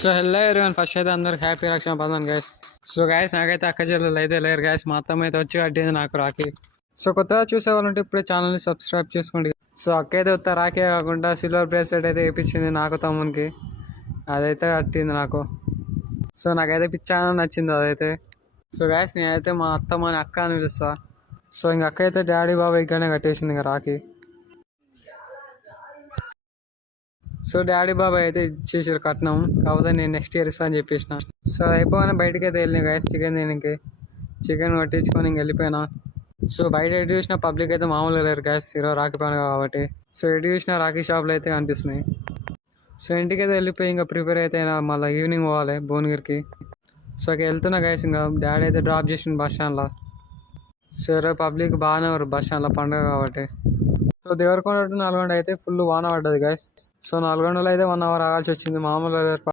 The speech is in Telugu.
సో హెల్లో ఎవరివన్ ఫస్ట్ అయితే అందరికి హ్యాపీ రక్షణ బంధన్ గైస్. సో గైస్ నాకైతే అక్క చెల్లెలు అయితే లేరు గైస్, మా అత్తమ్మ అయితే వచ్చి కట్టింది నాకు రాఖీ. సో కొత్తగా చూసేవాళ్ళంటే ఇప్పుడే ఛానల్ని సబ్స్క్రైబ్ చేసుకోండి. సో అక్క అయితే ఉత్త రాఖీ కాకుండా సిల్వర్ బ్రేస్లెట్ అయితే వేయించింది నాకు తమ్మునికి, అదైతే కట్టింది నాకు. సో నాకైతే పిచ్చాన నచ్చింది అదైతే. సో గైస్ నేనైతే మా అత్తమ్మని అక్క అని పిలుస్తా. సో ఇంక అక్క అయితే డాడీ బాబా ఇక్కడనే కట్టేసింది ఇంకా రాఖీ. సో డాడీ బాబాయ్ అయితే ఇచ్చేసారు కట్నం, కాకపోతే నేను నెక్స్ట్ ఇయర్ ఇస్తా అని చెప్పేసిన. సో అయిపోగానే బయటకి అయితే వెళ్ళిన గైస్ చికెన్ తినకి. చికెన్ కొట్టించుకొని ఇంక వెళ్ళిపోయినా. సో బయట ఎటు చూసినా పబ్లిక్ అయితే మామూలుగా లేరు గైస్, ఈరోజు రాఖీ పండుగ కాబట్టి. సో ఎటు చూసినా రాఖీ షాపులు అయితే కనిపిస్తున్నాయి. సో ఇంటికి అయితే వెళ్ళిపోయి ఇంకా ప్రిపేర్ అయితే మళ్ళీ ఈవినింగ్ పోవాలి భువనగిరికి. సో ఇక వెళ్తున్నా గైస్, ఇంకా డాడీ అయితే డ్రాప్ చేసిండు బస్ స్టాండ్లో. సో ఈరోజు పబ్లిక్ బాగానే ఉన్నారు బస్ స్టాండ్లో పండుగ కాబట్టి. సో దేవరకొండ టు నల్గొండ అయితే ఫుల్ వాన పడ్డది గైస్. సో నల్గొండలో అయితే 1 hour ఆగాల్సి వచ్చింది, మామూలుగా